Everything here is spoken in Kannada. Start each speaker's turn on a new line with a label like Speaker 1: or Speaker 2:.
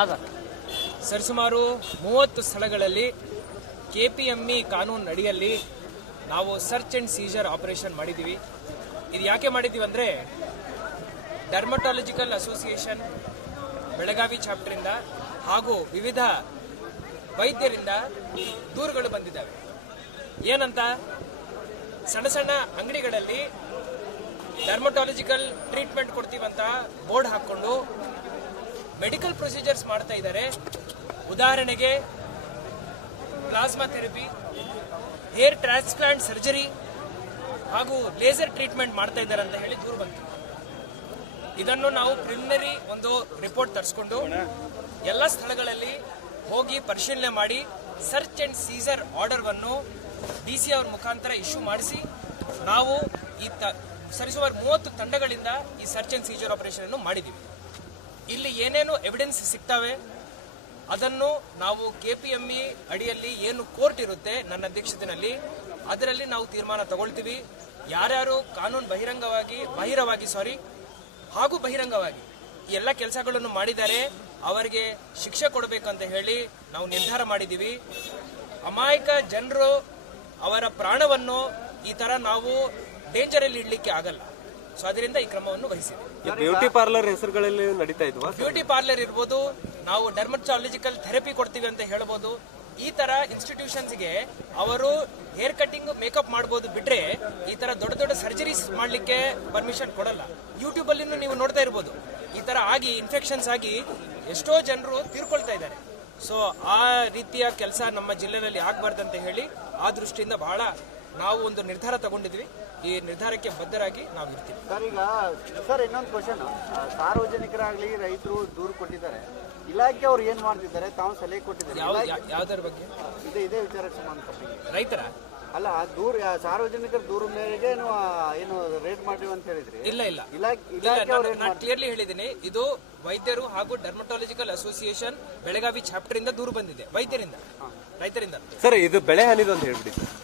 Speaker 1: ಆಗ ಸರಿಸುಮಾರು ಮೂವತ್ತು ಸ್ಥಳಗಳಲ್ಲಿ ಕೆ ಪಿ ಎಮ್ ಇ ಕಾನೂನು ಅಡಿಯಲ್ಲಿ ನಾವು ಸರ್ಚ್ ಅಂಡ್ ಸೀಜರ್ ಆಪರೇಷನ್ ಮಾಡಿದ್ದೀವಿ ಇದು ಯಾಕೆ ಮಾಡಿದ್ದೀವಿ ಅಂದರೆ ಡರ್ಮಟಾಲಜಿಕಲ್ ಅಸೋಸಿಯೇಷನ್ ಬೆಳಗಾವಿ ಚಾಪ್ಟರಿಂದ ಹಾಗೂ ವಿವಿಧ ವೈದ್ಯರಿಂದ ದೂರುಗಳು ಬಂದಿದ್ದಾವೆ ಏನಂತ ಸಣ್ಣ ಸಣ್ಣ ಅಂಗಡಿಗಳಲ್ಲಿ ಡರ್ಮಟಾಲಜಿಕಲ್ ಟ್ರೀಟ್ಮೆಂಟ್ ಕೊಡ್ತೀವಂತ ಬೋರ್ಡ್ ಹಾಕ್ಕೊಂಡು ಮೆಡಿಕಲ್ ಪ್ರೊಸೀಜರ್ಸ್ ಮಾಡ್ತಾ ಇದ್ದಾರೆ ಉದಾಹರಣೆಗೆ plasma therapy hair transplant surgery ಹಾಗೂ ಲೇಸರ್ ಟ್ರೀಟ್ಮೆಂಟ್ ಮಾಡ್ತಾ ಇದ್ದಾರೆ ಅಂತ ಹೇಳಿ ದೂರು ಬಂತು ಇದನ್ನು ನಾವು ಪ್ರಿಲಿಮಿನರಿ ಒಂದು ರಿಪೋರ್ಟ್ ತರಿಸ್ಕೊಂಡು ಎಲ್ಲ ಸ್ಥಳಗಳಲ್ಲಿ ಹೋಗಿ ಪರಿಶೀಲನೆ ಮಾಡಿ ಸರ್ಚ್ ಅಂಡ್ ಸೀಸರ್ ಆರ್ಡರ್ವನ್ನು ಡಿ ಸಿ ಅವ್ರ ಮುಖಾಂತರ ಇಶ್ಯೂ ಮಾಡಿಸಿ ನಾವು ಈ ತ ಸರಿಸುಮಾರು ಮೂವತ್ತು ತಂಡಗಳಿಂದ ಈ ಸರ್ಚ್ ಅಂಡ್ ಸೀಜರ್ ಆಪರೇಷನ್ ಅನ್ನು ಮಾಡಿದ್ದೀವಿ ಇಲ್ಲಿ ಏನೇನು ಎವಿಡೆನ್ಸ್ ಸಿಗ್ತವೆ ಅದನ್ನು ನಾವು ಕೆಪಿಎಂಇ e ಅಡಿಯಲ್ಲಿ ಏನು ಕೋರ್ಟ್ ಇರುತ್ತೆ ನನ್ನ ಅಧ್ಯಕ್ಷತೆಯಲ್ಲಿ ಅದರಲ್ಲಿ ನಾವು ತೀರ್ಮಾನ ತಗೊಳ್ತೀವಿ ಯಾರ್ಯಾರು ಕಾನೂನು ಬಹಿರಂಗವಾಗಿ ಬಹಿರವಾಗಿ ಸಾರಿ ಹಾಗೂ ಬಹಿರಂಗವಾಗಿ ಎಲ್ಲ ಕೆಲಸಗಳನ್ನು ಮಾಡಿದರೆ ಅವರಿಗೆ ಶಿಕ್ಷೆ ಕೊಡಬೇಕಂತ ಹೇಳಿ ನಾವು ನಿರ್ಧಾರ ಮಾಡಿದ್ದೀವಿ ಅಮಾಯಕ ಜನರು ಅವರ ಪ್ರಾಣವನ್ನು ಈ ಥರ ನಾವು ಡೇಂಜರಲ್ಲಿ ಇಡಲಿಕ್ಕೆ ಆಗಲ್ಲ ಸೊ ಅದರಿಂದ ಈ ಕ್ರಮವನ್ನು ವಹಿಸಿದೆ
Speaker 2: ಬ್ಯೂಟಿ ಪಾರ್ಲರ್ ಹೆಸರುಗಳಲ್ಲಿ ನಡೀತಾ ಇದ್ವಾ
Speaker 1: ಬ್ಯೂಟಿ ಪಾರ್ಲರ್ ಇರ್ಬೋದು ನಾವು ಡರ್ಮಟಾಲಜಿಕಲ್ ಥೆರಪಿ ಕೊಡ್ತೀವಿ ಅಂತ ಹೇಳ್ಬೋದು ಈ ತರ ಇನ್ಸ್ಟಿಟ್ಯೂಷನ್ಸ್ಗೆ ಅವರು ಹೇರ್ ಕಟಿಂಗ್ ಮೇಕಪ್ ಮಾಡಬಹುದು ಬಿಟ್ರೆ ಈ ತರ ದೊಡ್ಡ ದೊಡ್ಡ ಸರ್ಜರೀಸ್ ಮಾಡ್ಲಿಕ್ಕೆ ಪರ್ಮಿಷನ್ ಕೊಡಲ್ಲ ಯೂಟ್ಯೂಬ್ ಅಲ್ಲಿ ನೀವು ನೋಡ್ತಾ ಇರ್ಬೋದು ಈ ತರ ಆಗಿ ಇನ್ಫೆಕ್ಷನ್ಸ್ ಆಗಿ ಎಷ್ಟೋ ಜನರು ತೀರ್ಕೊಳ್ತಾ ಇದ್ದಾರೆ ಸೊ ಆ ರೀತಿಯ ಕೆಲಸ ನಮ್ಮ ಜಿಲ್ಲೆಯಲ್ಲಿ ಆಗಬಾರ್ದಂತ ಹೇಳಿ ಆ ದೃಷ್ಟಿಯಿಂದ ಬಹಳ ನಾವು ಒಂದು ನಿರ್ಧಾರ ತಗೊಂಡಿದ್ವಿ ಈ ನಿರ್ಧಾರಕ್ಕೆ ಬದ್ಧರಾಗಿ ನಾವು ಇರ್ತೀವಿ
Speaker 3: ಸರ್ ಈಗ ಸರ್ ಇನ್ನೊಂದು ಕ್ವಶನ್ ಸಾರ್ವಜನಿಕರಾಗಲಿ ರೈತರು ದೂರು ಕೊಟ್ಟಿದ್ದಾರೆ ಇಲಾಖೆ ಅವ್ರು ಏನ್ ಮಾಡ್ತಿದ್ದಾರೆ ತಾವು ಸಲಹೆ ಕೊಟ್ಟಿದ್ದಾರೆ ಯಾವ್ದಾರ ಬಗ್ಗೆ ಇದೇ ಇದೇ ವಿಚಾರ ರೈತರ ಅಲ್ಲ ದೂರ ಸಾರ್ವಜನಿಕರ ದೂರ ಮೇರೆಗೆ ಏನು ರೇಟ್ ಮಾಡಿವಿ ಅಂತ ಹೇಳಿದ್ರಿ
Speaker 1: ಇಲ್ಲ ಇಲ್ಲ ನಾನು ಕ್ಲಿಯರ್ಲಿ ಹೇಳಿದ್ದೀನಿ ಇದು ವೈದ್ಯರು ಹಾಗೂ ಡರ್ಮಟಾಲಜಿಕಲ್ ಅಸೋಸಿಯೇಷನ್ ಬೆಳಗಾವಿ ಚಾಪ್ಟರ್ ಇಂದ ದೂರು ಬಂದಿದೆ ವೈದ್ಯರಿಂದ ರೈತರಿಂದ
Speaker 2: ಸರ್ ಇದು ಬೆಳೆ ಹಾನಿದು ಅಂತ